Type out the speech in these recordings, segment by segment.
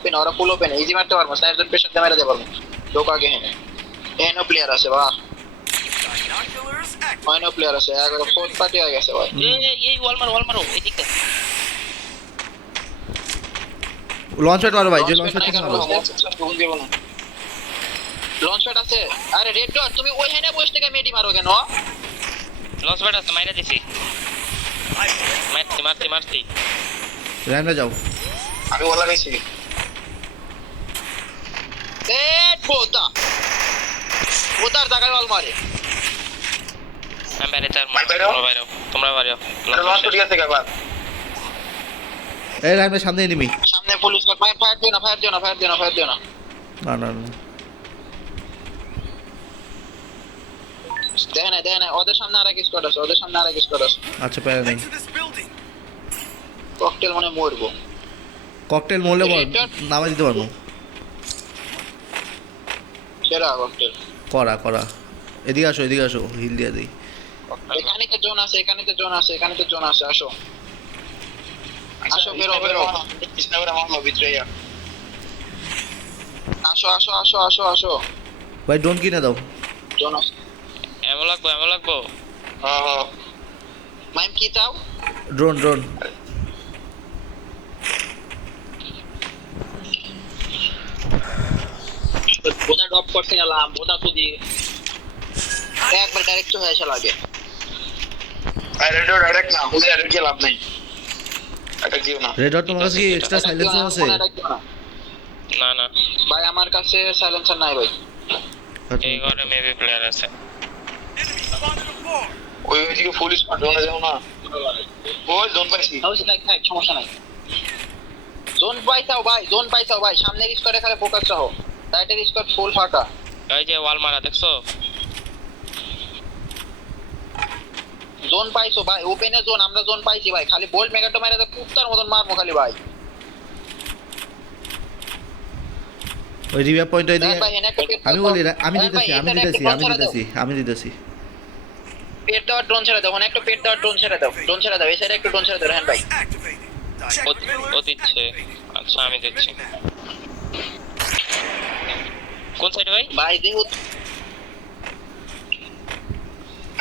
Open ওরা ফুল open easy মারতে পারবো সাইডজন প্রেসার দিয়ে মেরে দিতে পারবো লোক আগে হেনে এনো প্লেয়ার আছে বাহ অন্য প্লেয়ার আছে একবার ফোর্থ পার্টি হয়ে গেছে ভাই এই ওয়াল মারো এদিকে লঞ্চ প্যাড মারো ভাই যে লঞ্চ প্যাড থেকে মারো লঞ্চ প্যাড আছে আরে রেড ডট তুমি ওই হেনে বসে থেকে মেডি মারো কেন লঞ্চ প্যাড আছে মাইরা দিছি মারছি র্যান্ডে যাও আমি ওলা গেছি এ বোতা বোতার জায়গায় ওয়াল মারে আমি বাইরে চার তোমরা বাইরে লঞ্চ প্যাড গেছে একবার এই র্যান্ডে সামনে এনিমি সামনে পুলিশ কাট ফায়ার দিও না না দেখেন ওদের সামনে আরেক স্কোয়াড আছে আচ্ছা প্যারা নেই ককটেল মানে মরবো ককটেল মরলে নামা দিতে পারবো সেরা ককটেল করা এদিকে আসো হিল দিয়ে দিই এখানে তো জোন আছে আসো বেরো কৃষ্ণ করে মারলো ভিতরে আসো ভাই ডোন কিনে দাও জোন আছে এমন লাগবো হ্যাঁ মাইম কি চাও ড্রোন বোধা ড্রপ করতে গেলাম বোধা তুদি একবার ডাইরেক্ট হয়ে আসা লাগে আরে ডাইরেক্ট না বুঝে ডাইরেক্ট লাভ নাই এটা জিও না রেড ডট তোমার কাছে কি এক্সট্রা সাইলেন্সার আছে না ভাই আমার কাছে সাইলেন্সার নাই ভাই এই ঘরে মেবি প্লেয়ার আছে ওইদিকে ফুল স্কোয়াড জোনে যাও না ওই জোন পাইছি থাক সমস্যা নাই জোন পাইছাও ভাই সামনে স্কোয়াডে খালি ফোকাস রাখো রাইটের স্কোয়াড ফুল ফাঁকা এই যে ওয়াল মারা দেখছো জোন পাইছো ভাই ওপেনে জোন আমরা জোন পাইছি ভাই খালি বোল্ট মেগাটো মাইরা দে কুত্তার মতন মারমু খালি ভাই ওই রিভাইভ পয়েন্ট দিয়ে ভাই এনে একটা আমি দিতেছি পেট দেওয়ার ড্রোন ছেড়ে দাও একটা পেট দেওয়ার ড্রোন ছেড়ে দাও এই সাইডে একটু ড্রোন ছেড়ে দাও হ্যাঁ ভাই ও দিচ্ছে আচ্ছা আমি দিচ্ছি কোন সাইডে ভাই দেখো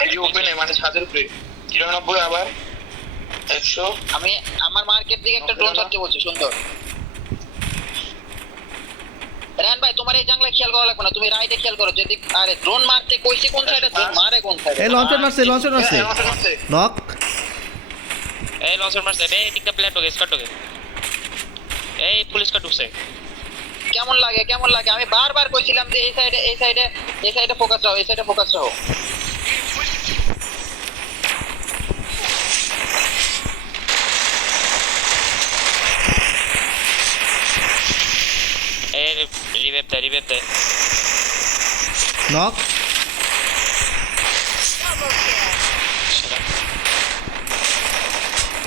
এই যে ওপেনে মানে ছাদের উপরে 93 আবার 100 আমি আমার মার্কেট দিকে একটা ড্রোন ছাড়তে বলছি সুন্দর রান ভাই তোমার এই জাংলা খেয়াল করা লাগবে না তুমি রাইটে খেয়াল করো যদি আরে ড্রোন মারতে কইছি কোন সাইডে ড্রোন মারে কোন সাইডে এই লঞ্চার মারছে নক এই লঞ্চার মারছে এই দিকটা প্লেয়ার ঢোকে স্কট ঢোকে এই পুলিশ কাট ঢুকছে কেমন লাগে আমি বারবার কইছিলাম যে এই সাইডে ফোকাস রাখো এই রিভাইভ দে নক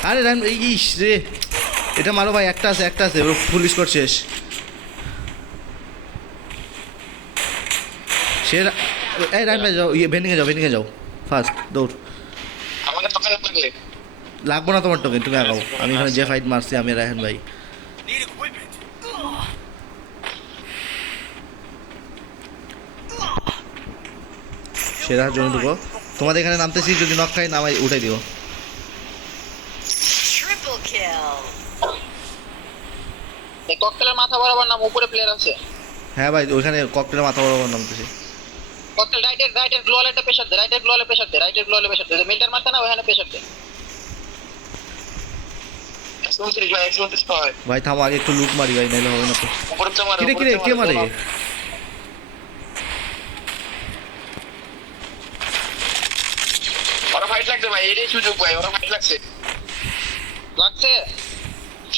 আরে রান ইস রে এটা মারো ভাই একটা আছে ফুল স্কোর শেষ এই রান ভাই যাও ভেন্ডিংয়ে যাও ফার্স্ট দৌড় আমাকে টোকেন লাগলে লাগবো না তোমার টোকেন তুমি আগাও আমি এখানে যে ফাইট মারছি আমি রায়হান ভাই সেরা জন্য ঢুকো তোমাদের এখানে নামতেছি যদি নক খাই নামাই উঠাই দিও এই ককটেলের মাথা বরাবর নাম উপরে প্লেয়ার আছে হ্যাঁ ভাই ওইখানে ককটেলের মাথা বরাবর নামতেছি ককটেল রাইটের গ্লোয়ালে প্রেসার দে মিল্টার মারতে না ওখানে প্রেসার দে ভাই থামো আগে একটু লুট মারি ভাই নাইলে হবে না তো উপরে তো মারে কিরে কে মারে ওরা ফাইট লাগছে ভাই এটাই সুযোগ ভাই ওরা ফাইট লাগছে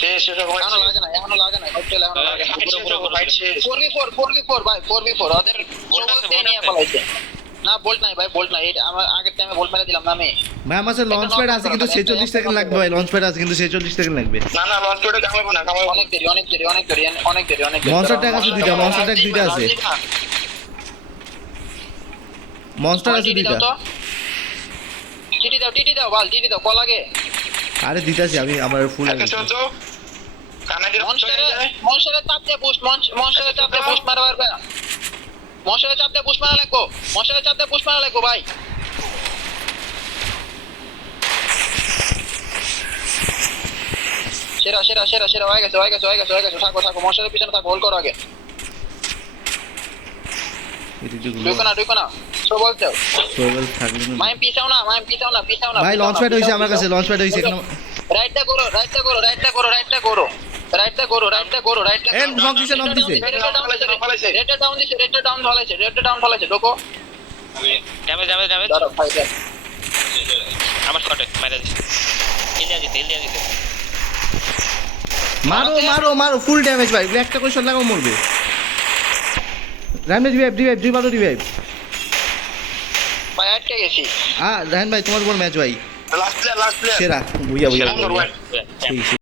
শেষ এখনো লাগে না ককটেল এখনো লাগে না ফাইট শেষ 4v4 ভাই 4v4 ওদের চলতে নিয়ে পালাইছে না বোল্ট নাই এটা আমার আগের টাইমে বোল্ট মেরে দিলাম না আমি ভাই আমার কাছে লঞ্চ প্যাড আছে কিন্তু 46 সেকেন্ড লাগবে ভাই লঞ্চ প্যাড আছে কিন্তু 46 সেকেন্ড লাগবে না লঞ্চ প্যাডে কামাবো না অনেক দেরি মনস্টার ট্যাগ আছে দুইটা আছে মনস্টার আছে দুইটা টিটি দাও বল টিটি দাও কল লাগে আরে দিতাছি আমি আমার ফুল একটা চল তো মনস্টারে চাপ দিয়ে বুস্ট মনস্টারে চাপ দিয়ে বুস্ট মারা পারবে না মনস্টারে চাপ দিয়ে বুস্ট মারা লাগবো মনস্টারে চাপ দিয়ে বুস্ট মারা লাগবো ভাই সেরা হয়ে গেছে থাকো মনস্টারের পিছনে থাকো হোল্ড করো আগে ঢুকো না সো বলছো সোহেল থাকলে না। মাইম পিছাও না ভাই লঞ্চ প্যাড হইছে আমার কাছে লঞ্চ প্যাড হইছে এখানে রাইটটা করো এ নক দিছে রেডটা ডাউন ফলাইছে ঢোকো ড্যামেজ দাঁড়াও ভাই আমার শটে মারা দিছে ইন্ডিয়া জিতে মারো ফুল ড্যামেজ ভাই একটা করে শট লাগাও মরবে রাইম রিভাইভ ভাই আটকে গেছি রায়হান ভাই তোমার উপর ম্যাচ ভাই লাস্ট প্লেয়ার সেরা বুইয়া Number one. সেই